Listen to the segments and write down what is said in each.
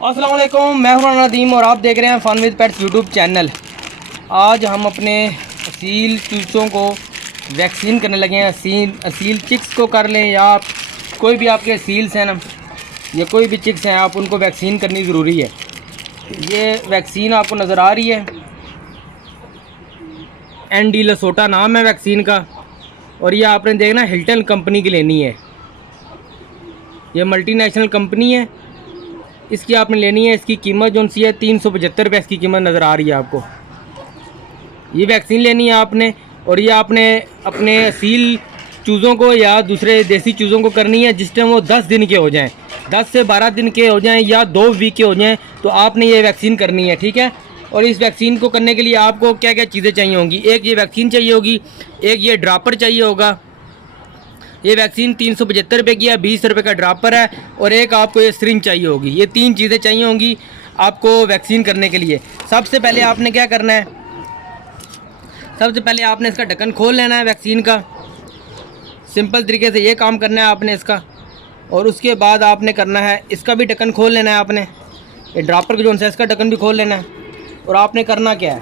अस्सलाम वालेकुम, मैं हूं नदीम और आप देख रहे हैं fun with pets YouTube channel. आज हम अपने असील चूज़ों को वैक्सीन करने लगे हैं। असील चिक्स को कर लें या कोई भी आपके असील्स हैं ना, या कोई भी चिक्स हैं, आप उनको वैक्सीन करनी ज़रूरी है। ये वैक्सीन आपको नज़र आ रही है, एनडी लसोटा नाम है वैक्सीन का, और ये आपने देखना हिल्टन कंपनी की लेनी है। ये मल्टी नेशनल कंपनी है, इसकी आपने लेनी है। इसकी कीमत जो सी है 375 रुपये इसकी कीमत नज़र आ रही है आपको। ये वैक्सीन लेनी है आपने, और ये आपने अपने असील चूज़ों को या दूसरे देसी चूज़ों को करनी है जिस टाइम वो 10 दिन के हो जाएं, 10 से 12 दिन के हो जाएं या 2 वीक के हो जाएं, तो आपने ये वैक्सीन करनी है, ठीक है। और इस वैक्सीन को करने के लिए आपको क्या क्या चीज़ें चाहिए होंगी। एक ये वैक्सीन चाहिए होगी, एक ये ड्रापर चाहिए होगा। ये वैक्सीन 375 रुपये की है, 20 रुपये का ड्रापर है, और एक आपको ये सिरिंज चाहिए होगी। ये 3 चीज़ें चाहिए होंगी आपको वैक्सीन करने के लिए। सबसे पहले आपने क्या करना है, सबसे पहले आपने इसका ढक्कन खोल लेना है वैक्सीन का। सिंपल तरीके से ये काम करना है आपने इसका। और उसके बाद आपने करना है इसका भी ढक्कन खोल लेना है आपने। ये ड्रापर का जो है इसका ढक्कन भी खोल लेना है। और आपने करना क्या है,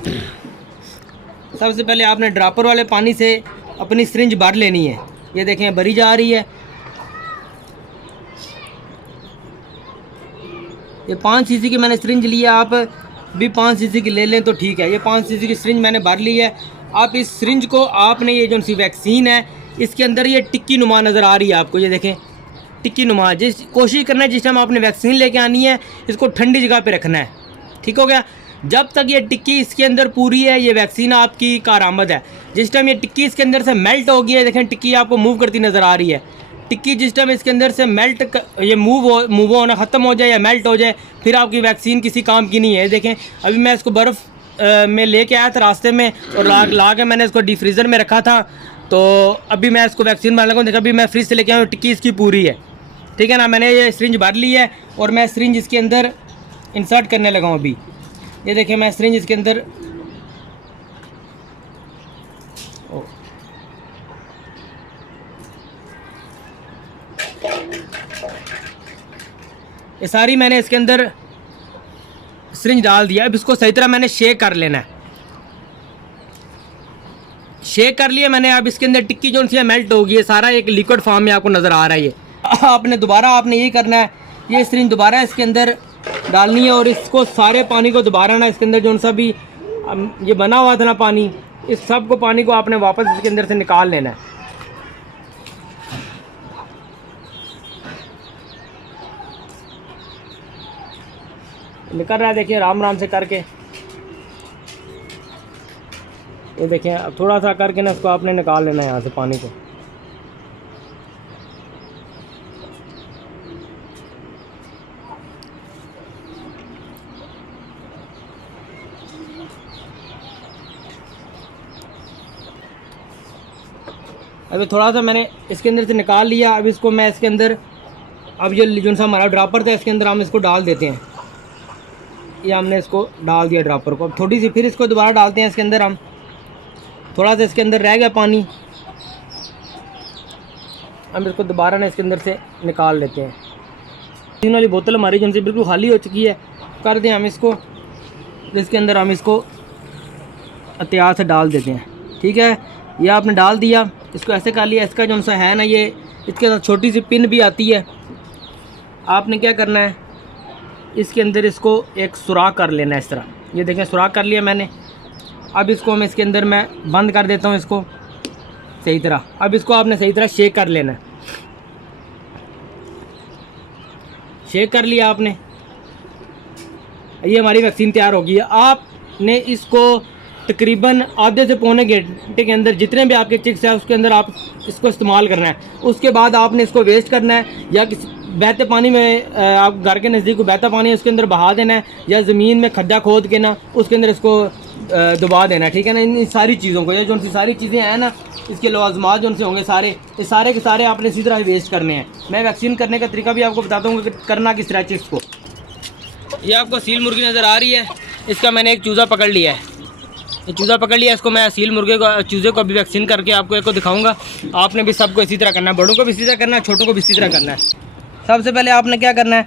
सबसे पहले आपने ड्रापर वाले पानी से अपनी सिरिंज भर लेनी है। ये देखें भरी जा रही है। ये 5 सीसी की मैंने सिरिंज ली है, आप भी 5 सीसी की ले लें तो ठीक है। ये 5 सीसी की सिरिंज मैंने भर ली है। आप इस सिरिंज को आपने ये जो सी वैक्सीन है इसके अंदर ये टिक्की नुमा नज़र आ रही है आपको, ये देखें टिक्की नुमा। कोशिश करना है जिस टाइम आपने वैक्सीन लेके आनी है इसको ठंडी जगह पे रखना है, ठीक हो गया। जब तक ये टिक्की इसके अंदर पूरी है ये वैक्सीन आपकी कारआमद है। जिस टाइम ये टिक्की इसके अंदर से मेल्ट हो गई है, देखें टिक्की आपको मूव करती नज़र आ रही है। टिक्की जिस टाइम इसके अंदर से ये मूव होना ख़त्म हो जाए या मेल्ट हो जाए, फिर आपकी वैक्सीन किसी काम की नहीं है। देखें अभी मैं इसको बर्फ़ में लेके आया था रास्ते में, और ला के मैंने इसको डीप फ्रीज़र में रखा था। तो अभी मैं इसको वैक्सीन मारने लगा हूँ। देखा अभी मैं फ्रिज से लेके आया हूँ, टिक्की इसकी पूरी है, ठीक है ना। मैंने ये सिरिंज भर ली है और मैं सिरिंज इसके अंदर इंसर्ट करने लगा हूँ अभी। ये देखें मैं सिरिंज इसके अंदर ये सारी मैंने इसके अंदर सिरिंज डाल दिया। अब इसको सही तरह मैंने शेक कर लेना है। शेक कर लिया मैंने। अब इसके अंदर टिक्की जो सी मेल्ट होगी, ये सारा एक लिक्विड फॉर्म में आपको नज़र आ रहा है। ये आपने दोबारा आपने यही करना है, ये सिरिंज दोबारा इसके अंदर डालनी है, और इसको सारे पानी को दोबारा ना इसके अंदर जो सा भी ये बना हुआ था ना पानी, इस सब को पानी को आपने वापस इसके अंदर से निकाल लेना है। निकल रहा है, देखिए आराम आराम से करके। ये देखें अब थोड़ा सा करके ना इसको आपने निकाल लेना है यहाँ से पानी को। अभी थोड़ा सा मैंने इसके अंदर से निकाल लिया। अब इसको मैं इसके अंदर, अब ये जो सा हमारा ड्रापर था इसके अंदर हम इसको डाल देते हैं। ये हमने इसको डाल दिया ड्रापर को। अब थोड़ी सी फिर इसको दोबारा डालते हैं इसके अंदर हम। थोड़ा सा इसके अंदर रह गया पानी, हम इसको दोबारा ना इसके अंदर से निकाल लेते हैं। तीन वाली बोतल हमारी जो बिल्कुल खाली हो चुकी है, कर दें हम इसको, इसके अंदर हम इसको एहतियात से डाल देते हैं, ठीक है। ये आपने डाल दिया, इसको ऐसे कर लिया। इसका जो सा है ना, ये इसके साथ छोटी सी पिन भी आती है। आपने क्या करना है, इसके अंदर इसको एक सुराख कर लेना है इस तरह। ये देखें सुराख कर लिया मैंने। अब इसको मैं इसके अंदर मैं बंद कर देता हूँ इसको सही तरह। अब इसको आपने सही तरह शेक कर लेना है। शेक कर लिया आपने, ये हमारी वैक्सीन तैयार होगी है। आपने इसको तकरीबन आधे से पौने घंटे के अंदर जितने भी आपके चिक्स हैं उसके अंदर आप इसको इस्तेमाल करना है। उसके बाद आपने इसको वेस्ट करना है, या किसी बहते पानी में, आप घर के नज़दीक बहता पानी है उसके अंदर बहा देना है, या ज़मीन में खड्डा खोद के ना उसके अंदर इसको दबा देना है, ठीक है ना। इन सारी चीज़ों को, ये जो सी सारी चीज़ें हैं ना, इसके लवाजमात जो से होंगे सारे, ये सारे के सारे आपने इसी तरह वेस्ट करने हैं। मैं वैक्सीन करने का तरीका भी आपको बताता हूँ कि करना किस तरह चिक्स को। ये आपको सील मुर्गी नज़र आ रही है, इसका मैंने एक चूज़ा पकड़ लिया है। ये चूज़ा पकड़ लिया, इसको मैं सील मुर्गे को चूज़े को अभी वैक्सीन करके आपको एक को दिखाऊंगा। आपने भी सबको इसी तरह करना है, बड़ों को भी इसी तरह करना है, छोटों को भी इसी तरह करना है। सबसे पहले आपने क्या करना है,